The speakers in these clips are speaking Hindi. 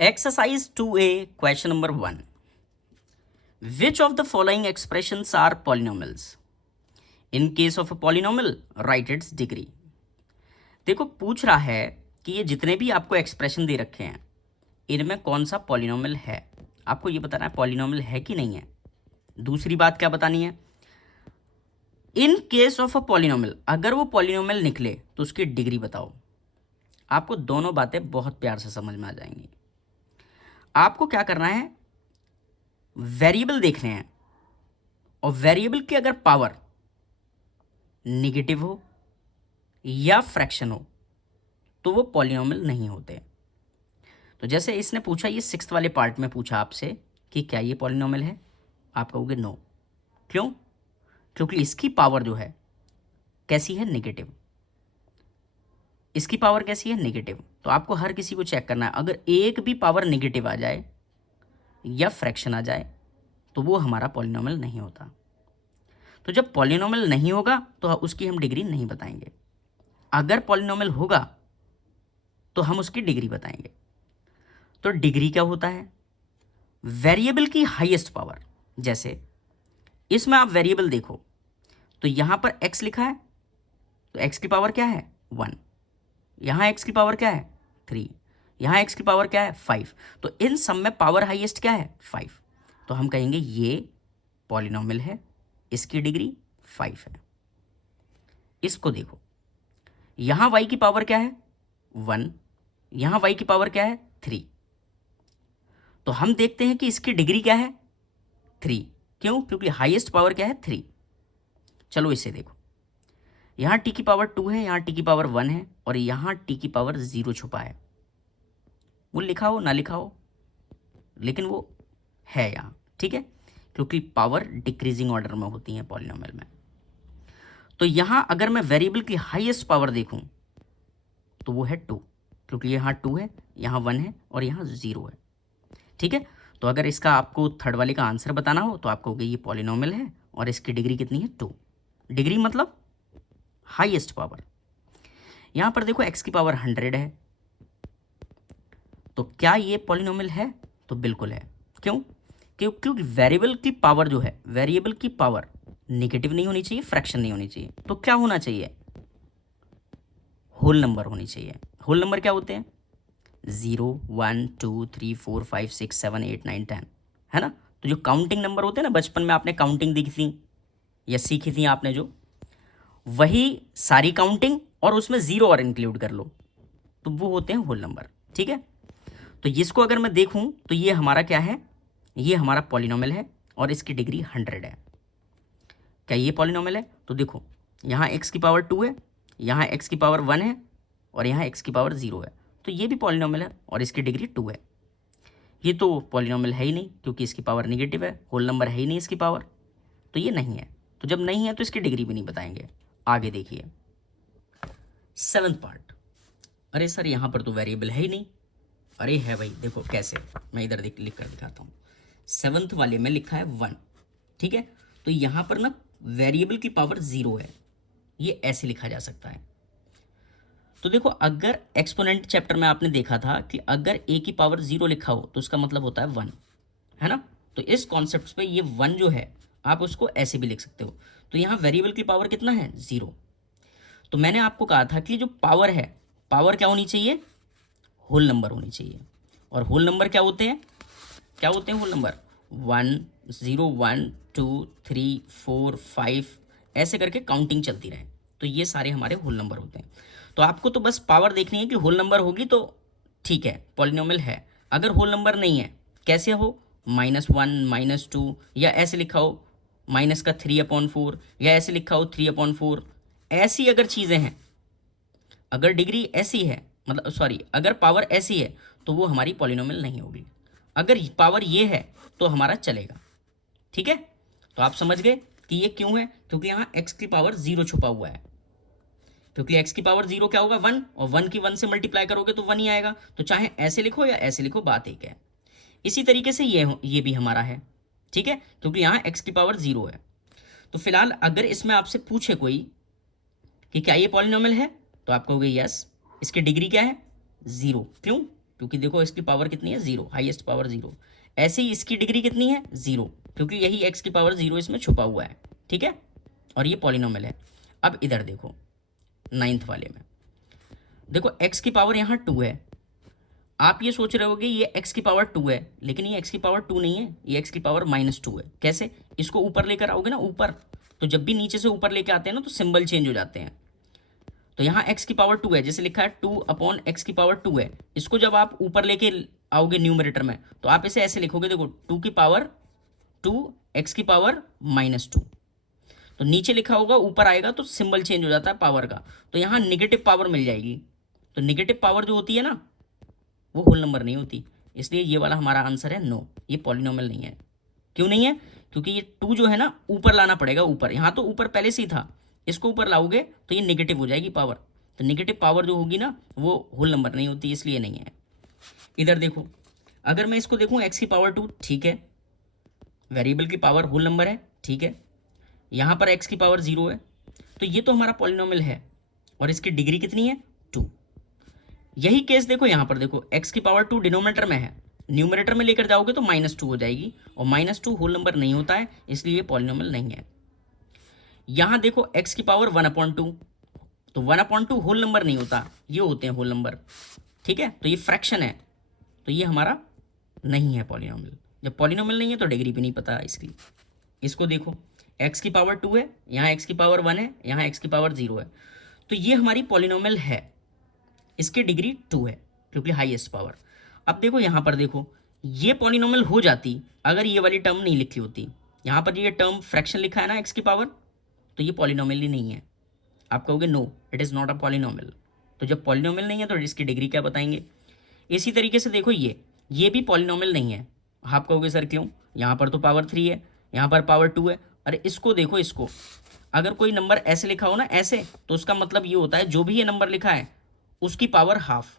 Exercise 2A, question number 1. Which of the following expressions are polynomials? In case of a polynomial, write its degree. देखो पूछ रहा है कि ये जितने भी आपको एक्सप्रेशन दे रखे हैं इनमें कौन सा पॉलिनोमियल है। आपको ये बताना है पॉलिनोमियल है कि नहीं है। दूसरी बात क्या बतानी है, in case of a polynomial, अगर वो पॉलिनोमियल निकले तो उसकी डिग्री बताओ। आपको दोनों बातें बहुत प्यार से समझ में आ जाएंगी। आपको क्या करना है, वेरिएबल देखने हैं और वेरिएबल की अगर पावर निगेटिव हो या फ्रैक्शन हो तो वो पॉलिनोमियल नहीं होते। तो जैसे इसने पूछा, ये 6th वाले पार्ट में पूछा आपसे कि क्या ये पॉलिनोमियल है, आप कहोगे नो। क्यों? क्योंकि इसकी पावर जो है कैसी है, नेगेटिव। इसकी पावर कैसी है, नेगेटिव। तो आपको हर किसी को चेक करना है, अगर एक भी पावर नेगेटिव आ जाए या फ्रैक्शन आ जाए तो वो हमारा पॉलिनोमियल नहीं होता। तो जब पॉलिनोमियल नहीं होगा तो उसकी हम डिग्री नहीं बताएंगे। अगर पॉलिनोमियल होगा तो हम उसकी डिग्री बताएंगे। तो डिग्री क्या होता है, वेरिएबल की हाईएस्ट पावर। जैसे इसमें आप वेरिएबल देखो तो यहां पर x लिखा है, तो x की पावर क्या है 1, यहां x की पावर क्या है 3, यहां x की पावर क्या है 5। तो इन सब में पावर हाईएस्ट क्या है 5। तो हम कहेंगे ये पॉलिनोमियल है, इसकी डिग्री 5 है। इसको देखो, यहां y की पावर क्या है 1, यहां y की पावर क्या है 3। तो हम देखते हैं कि इसकी डिग्री क्या है 3। क्यों? क्योंकि हाईएस्ट पावर क्या है 3। चलो इसे देखो, यहां t की पावर 2 है, यहां t की पावर 1 है और यहां t की पावर 0 छुपा है। वो लिखा हो ना लिखा हो लेकिन वो है यहाँ, ठीक है, क्योंकि पावर डिक्रीजिंग ऑर्डर में होती है पॉलिनोमियल में। तो यहां अगर मैं वेरिएबल की हाईएस्ट पावर देखूं तो वो है 2, क्योंकि यहाँ 2 है, यहाँ 1 है और यहाँ 0 है, ठीक है। तो अगर इसका आपको थर्ड वाले का आंसर बताना हो तो आप कहोगे ये पॉलिनोमियल है और इसकी डिग्री कितनी है 2। डिग्री मतलब हाईएस्ट पावर। यहां पर देखो x की पावर 100 है, तो क्या ये पॉलिनोमियल है? तो बिल्कुल है। क्यों? क्योंकि वेरिएबल की पावर जो है, वेरिएबल की पावर नेगेटिव नहीं होनी चाहिए, फ्रैक्शन नहीं होनी चाहिए। तो क्या होना चाहिए, होल नंबर होनी चाहिए। होल नंबर क्या होते हैं 0 1 2 3 4 5 6 7 8 9 10, है ना। तो जो काउंटिंग नंबर होते हैं ना, बचपन में आपने काउंटिंग देखी थी या सीखी थी आपने, जो वही सारी काउंटिंग और उसमें 0 और इंक्लूड कर लो तो वो होते हैं होल नंबर, ठीक है। तो इसको अगर मैं देखूं तो ये हमारा क्या है, ये हमारा पॉलिनोमियल है और इसकी डिग्री 100 है। क्या ये पॉलिनोमियल है? तो देखो यहाँ x की पावर 2 है, यहाँ x की पावर 1 है और यहाँ x की पावर 0 है। तो ये भी पॉलिनोमियल है और इसकी डिग्री 2 है। ये तो पॉलिनोमियल है ही नहीं क्योंकि इसकी पावर निगेटिव है, होल नंबर है ही नहीं इसकी पावर, तो ये नहीं है। तो जब नहीं है तो इसकी डिग्री भी नहीं बताएंगे। आगे देखिए 7th पार्ट। अरे सर यहाँ पर तो वेरिएबल है ही नहीं। अरे है भाई, देखो कैसे, मैं इधर लिख कर दिखाता हूँ। 7th वाले में लिखा है 1, ठीक है। तो यहाँ पर ना वेरिएबल की पावर 0 है, ये ऐसे लिखा जा सकता है। तो देखो अगर एक्सपोनेंट चैप्टर में आपने देखा था कि अगर a की पावर 0 लिखा हो तो उसका मतलब होता है 1, है ना। तो इस कॉन्सेप्ट पे ये 1 जो है आप उसको ऐसे भी लिख सकते हो। तो यहाँ वेरिएबल की पावर कितना है 0। तो मैंने आपको कहा था कि जो पावर है, पावर क्या होनी चाहिए, होल नंबर होनी चाहिए। और होल नंबर क्या होते हैं, क्या होते हैं होल नंबर 1 0 1 2 3 4 5 ऐसे करके काउंटिंग चलती रहे, तो ये सारे हमारे होल नंबर होते हैं। तो आपको तो बस पावर देखनी है कि होल नंबर होगी तो ठीक है, पॉलिनोमियल है। अगर होल नंबर नहीं है, कैसे हो, -1 -2 या ऐसे लिखा हो माइनस का 3/4 या ऐसे लिखा हो 3/4, ऐसी अगर चीज़ें हैं, अगर डिग्री ऐसी है, मतलब सॉरी अगर पावर ऐसी है तो वो हमारी पॉलिनोमियल नहीं होगी। अगर पावर ये है तो हमारा चलेगा, ठीक है। तो आप समझ गए कि ये क्यों है, क्योंकि यहाँ x की पावर 0 छुपा हुआ है। क्योंकि x की पावर 0 क्या होगा 1, और 1 की 1 से मल्टीप्लाई करोगे तो 1 ही आएगा। तो चाहे ऐसे लिखो या ऐसे लिखो, बात एक है। इसी तरीके से ये भी हमारा है, ठीक है, क्योंकि यहाँ x की पावर 0 है। तो फिलहाल अगर इसमें आपसे पूछे कोई कि क्या ये पॉलिनोमियल है तो आप कहोगे यस। इसकी डिग्री क्या है 0। क्यों? क्योंकि देखो इसकी पावर कितनी है 0, हाईएस्ट पावर 0। ऐसे ही इसकी डिग्री कितनी है 0, क्योंकि यही x की पावर 0 इसमें छुपा हुआ है, ठीक है, और ये पॉलिनोमियल है। अब इधर देखो 9th वाले में, देखो x की पावर यहाँ 2 है। आप ये सोच रहे होगे ये x की पावर 2 है, लेकिन ये x की पावर 2 नहीं है, ये x की पावर -2 है। कैसे? इसको ऊपर लेकर आओगे ना ऊपर, तो जब भी नीचे से ऊपर लेके आते हैं ना तो सिंबल चेंज हो जाते हैं। तो यहाँ x की पावर 2 है, जैसे लिखा है 2/x की पावर 2 है। इसको जब आप ऊपर लेके आओगे न्यूमरेटर में, तो आप इसे ऐसे लिखोगे, देखो 2 की पावर 2 x की पावर -2। तो नीचे लिखा होगा ऊपर आएगा तो सिंबल चेंज हो जाता है पावर का, तो यहाँ निगेटिव पावर मिल जाएगी। तो निगेटिव पावर जो होती है ना वो होल नंबर नहीं होती, इसलिए ये वाला हमारा आंसर है नो, ये पॉलिनोमियल नहीं है। क्यों नहीं है? क्योंकि ये 2 जो है ना ऊपर लाना पड़ेगा, ऊपर, यहाँ तो ऊपर पहले से ही था, इसको ऊपर लाओगे तो ये निगेटिव हो जाएगी पावर। तो निगेटिव पावर जो होगी ना वो होल नंबर नहीं होती, इसलिए नहीं है। इधर देखो, अगर मैं इसको देखूँ x की पावर 2, ठीक है, वेरिएबल की पावर होल नंबर है, ठीक है, यहाँ पर x की पावर 0 है, तो ये तो हमारा पॉलिनोमियल है, और इसकी डिग्री कितनी है 2। यही केस देखो यहाँ पर, देखो x की पावर 2 डिनोमिनेटर में है, न्यूमरेटर में लेकर जाओगे तो -2 हो जाएगी, और -2 होल नंबर नहीं होता है, इसलिए ये पॉलिनोमियल नहीं है। यहाँ देखो x की पावर 1/2, तो 1/2 होल नंबर नहीं होता, ये होते हैं होल नंबर, ठीक है, तो ये फ्रैक्शन है, तो ये हमारा नहीं है पॉलिनोमियल। जब पॉलिनोमियल नहीं है तो डिग्री भी नहीं पता इसकी। इसको देखो x की पावर 2 है, यहाँ x की पावर 1 है, यहाँ x की पावर 0 है, तो ये हमारी पॉलिनोमियल है, इसकी डिग्री 2 है क्योंकि हाईएस्ट पावर। अब देखो यहाँ पर, देखो ये पॉलिनोमियल हो जाती अगर ये वाली टर्म नहीं लिखी होती। यहाँ पर ये टर्म फ्रैक्शन लिखा है ना x की पावर, तो ये पॉलिनोमियल ही नहीं है। आप कहोगे no it is not a polynomial, तो जब पॉलिनोमियल नहीं है तो इसकी डिग्री क्या बताएंगे। इसी तरीके से देखो ये भी पॉलिनोमियल नहीं है। आप कहोगे सर क्यों, यहाँ पर तो पावर 3 है, यहाँ पर पावर 2 है। अरे इसको देखो, इसको अगर कोई नंबर ऐसे लिखा हो ना ऐसे, तो उसका मतलब ये होता है जो भी ये नंबर लिखा है उसकी पावर हाफ।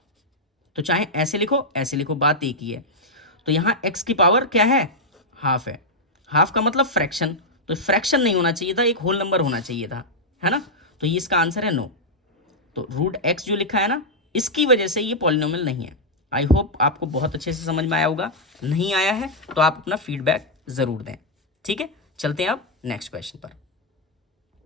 तो चाहे ऐसे लिखो, बात एक ही है। तो यहाँ x की पावर क्या है, हाफ है, हाफ का मतलब फ्रैक्शन, तो फ्रैक्शन नहीं होना चाहिए था, एक होल नंबर होना चाहिए था, है ना, तो ये इसका आंसर है नो। तो √x जो लिखा है ना, इसकी वजह से ये पॉलिनोमियल नहीं है। आई होप आपको बहुत अच्छे से समझ में आया होगा, नहीं आया है तो आप अपना फीडबैक ज़रूर दें, ठीक है। चलते हैं अब नेक्स्ट क्वेश्चन पर।